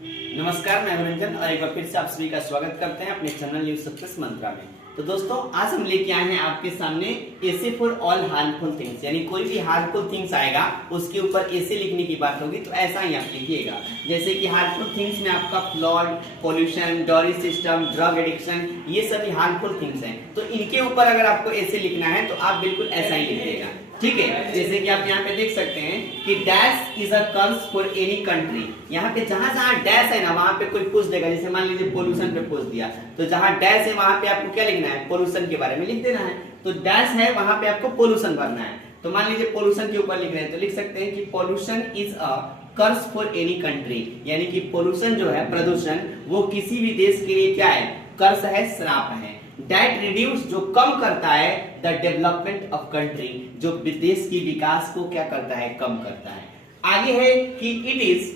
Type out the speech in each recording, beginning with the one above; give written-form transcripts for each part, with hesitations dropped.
नमस्कार, मैं रंजन और एक बार फिर से आप सभी का स्वागत करते हैं अपने चैनल न्यूज सक्सेस मंत्रा में। तो दोस्तों, आज हम लेके आए हैं आपके सामने एसे फॉर ऑल हार्मफुल थिंग्स, यानी कोई भी हार्मफुल थिंग्स आएगा उसके ऊपर एसे लिखने की बात होगी तो ऐसा ही आप लिखिएगा। जैसे कि हार्मफुल थिंग्स में आपका flood, pollution, dowry system, drug addiction, ये सभी हार्मफुल थिंग्स हैं। तो इनके ऊपर अगर आपको एसे लिखना है तो आप बिल्कुल ऐसा ही लिखिएगा, ठीक है। जैसे कि आप यहाँ पे देख सकते हैं कि dash is a curse for any country. यहाँ पे जहां जहां डैश है ना, वहां पे कोई पूछ देगा। जैसे मान लीजिए पोल्यूशन पे पूछ दिया, तो जहां डैश है वहां पे आपको क्या लिखना है, पोल्यूशन के बारे में लिख देना है। तो डैश है वहां पे आपको पोल्यूशन भरना है। तो मान लीजिए पोल्यूशन के ऊपर लिख रहे हैं तो लिख सकते हैं कि pollution is a curse for any country, यानी कि पोल्यूशन जो है, प्रदूषण, वो किसी भी देश के लिए क्या है, कर्स है, श्राप है। That reduce, जो कम करता है, the development of country, जो देश की विकास को क्या करता है, कम करता है। आगे है कि it is,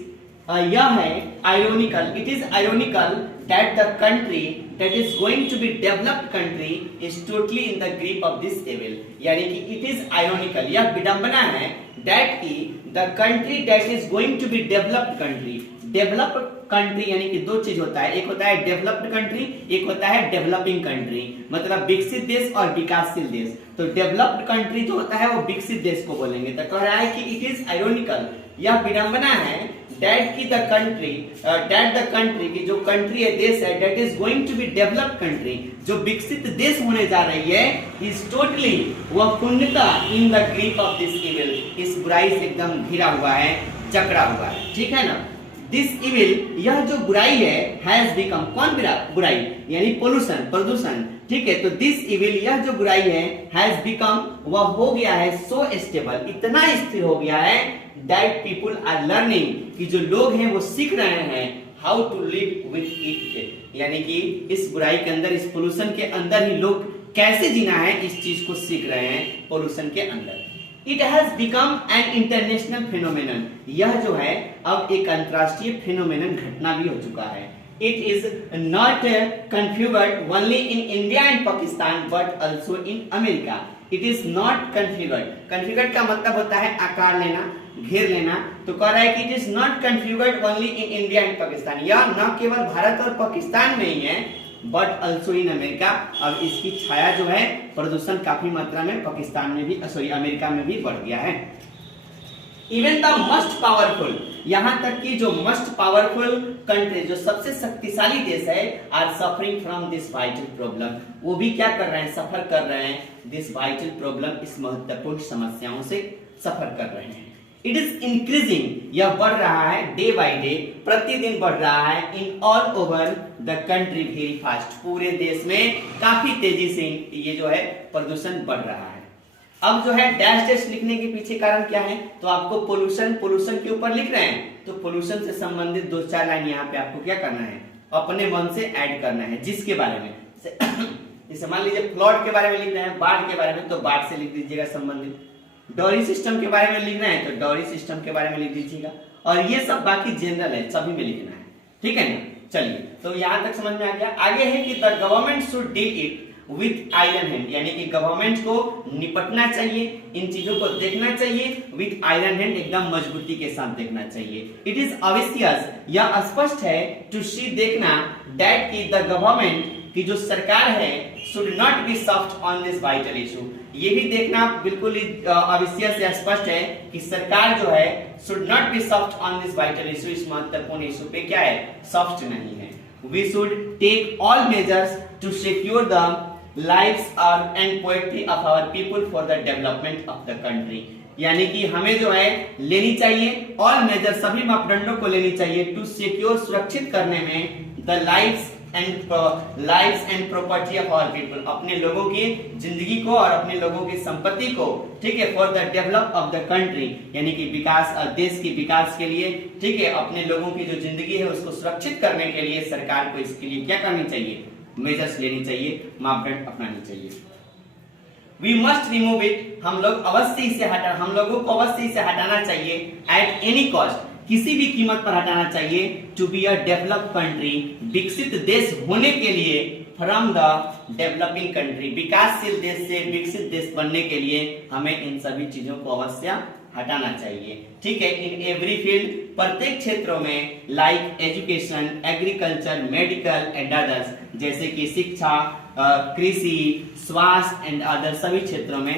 यह है ironical, it is ironical that the country that is going to be developed country is totally in the grip of this evil, यानी कि it is ironical, यह विडंबना है that की the country that is going to be developed country, developed country यानी कि दो चीज होता है, एक होता है डेवलप्ड कंट्री, एक होता है डेवलपिंग कंट्री, मतलब विकसित देश और विकासशील देश। तो डेवलप्ड कंट्री जो होता है वो विकसित देश को बोलेंगे। तो कह रहा है कि इट इज आयरोनिकल, यह विडंबना है दैट की the country, that the country की जो कंट्री है, देश है, that is going to be developed country, जो विकसित देश होने जा रही है, इज टोटली, वह पूर्णतः in the grip of this evil, इस बुराई से एकदम घिरा हुआ है, जकड़ा हुआ है, ठीक है ना। दिस इविल, यह जो बुराई है, हैज बिकम, कौन बुराई, यानी पोल्यूशन, प्रदूषण, ठीक है। तो दिस इविल, यह जो बुराई है, हैज बिकम, वह हो गया है, सो स्टेबल, इतना स्थिर हो गया है, दैट पीपुल आर लर्निंग, कि जो लोग हैं वो सीख रहे हैं, how to live with it, यानी कि इस बुराई के अंदर, इस पोल्यूशन के अंदर ही लोग कैसे जीना है, इस चीज को सीख रहे हैं पोल्यूशन के अंदर। It has become an international phenomenon, यह जो है अब एक अंतरराष्ट्रीय फेनोमेनन, घटना भी हो चुका है। It is not configured only in India and Pakistan but also in America. It is not configured. Configured का मतलब होता है आकार लेना, घेर लेना। तो कह रहा है कि it is not configured only in India and Pakistan, यह न केवल भारत और पाकिस्तान में ही है, बट ऑल्सो इन अमेरिका। अब इसकी छाया जो है, प्रदूषण काफी मात्रा में पाकिस्तान में भी, सॉरी, अमेरिका में भी बढ़ गया है। इवन द मस्ट पावरफुल, यहां तक कि जो मस्ट पावरफुल कंट्री, जो सबसे शक्तिशाली देश है, are suffering from this vital problem, वो भी क्या कर रहे हैं, सफर कर रहे हैं, दिस वाइटल प्रॉब्लम, इस महत्वपूर्ण समस्याओं से सफर कर रहे हैं। इट इज इंक्रीजिंग, यह बढ़ रहा है, डे बाय डे, प्रतिदिन बढ़ रहा है, in all over the country very fast, पूरे देश में काफी तेजी से ये जो है प्रदूषण बढ़ रहा है। अब जो है डैश डैश लिखने के पीछे कारण क्या है, तो आपको पोल्यूशन के ऊपर लिख रहे हैं, तो पोल्यूशन से संबंधित दो चार लाइन यहाँ पे आपको क्या करना है, अपने मन से ऐड करना है, जिसके बारे में जैसे मान लीजिए फ्लड के बारे में लिख रहे हैं, बाढ़ के बारे में, तो बाढ़ से लिख दीजिएगा संबंधित। डॉरी सिस्टम के बारे में लिखना है तो डॉरी सिस्टम के बारे में लिख दीजिएगा। और ये सब बाकी जनरल है, सभी में लिखना है, ठीक है ना। चलिए, तो यहां तक समझ में आ गया। आगे है कि the government should deal it with iron hand, यानी कि गवर्नमेंट को निपटना चाहिए, इन चीजों को देखना चाहिए विथ आयरन हैंड, एकदम मजबूती के साथ देखना चाहिए। इट इज ऑब्वियस, यह स्पष्ट है, टू सी, देखना, दैट की द गवर्नमेंट, की जो सरकार है, should not be soft on this vital issue, ये भी देखना बिल्कुल ही अवश्य से स्पष्ट है कि सरकार जो है, should not be soft on this vital issue, इस महत्वपूर्ण इशू पे क्या है, सॉफ्ट नहीं है। We should take all measures to secure the lives and poetry of our people for the development of the country, यानी कि हमें जो है लेनी चाहिए ऑल मेजर, सभी मापदंडों को लेनी चाहिए, टू सिक्योर, सुरक्षित करने में, the lives and property of our people, अपने लोगों की जिंदगी को और अपने लोगों की संपत्ति को, ठीक है, for the develop of the country, यानी कि विकास, देश की विकास के लिए, ठीक है, अपने लोगों की जो जिंदगी है उसको सुरक्षित करने के लिए सरकार को इसके लिए क्या करनी चाहिए, मेजर्स लेनी चाहिए, मापदंड अपनानी चाहिए। वी मस्ट रिमूव इट, हम लोगों को अवश्य इसे हटाना चाहिए, एट एनी कॉस्ट, किसी भी कीमत पर हटाना चाहिए, to be a developed country, विकसित देश होने के लिए, फ्रॉम द डेवलपिंग कंट्री, विकासशील देश से विकसित देश बनने के लिए हमें इन सभी चीजों को अवश्य हटाना चाहिए। ठीक है, इन एवरी फील्ड, प्रत्येक क्षेत्रों में, like education, agriculture, medical and others, जैसे कि शिक्षा, कृषि, स्वास्थ्य एंड अदर, सभी क्षेत्रों में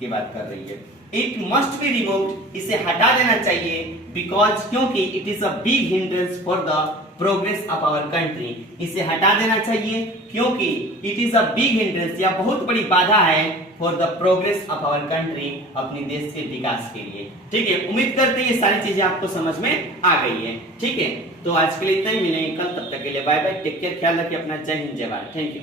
की बात कर रही है। इट मस्ट बी रिमूव्ड, इसे हटा देना चाहिए, बिकॉज, क्योंकि it is a big hindrance for the progress of our country, इसे हटा देना चाहिए क्योंकि it is a big hindrance, या बहुत बड़ी बाधा है, for the progress of our country, अपनी देश के विकास के लिए। ठीक है, उम्मीद करते हैं ये सारी चीजें आपको समझ में आ गई है। ठीक है, तो आज के लिए इतना ही, मिलेंगे कल, तब तक के लिए बाय बाय, टेक केयर, ख्याल रखिए अपना, जय हिंद जय भारत, थैंक यू।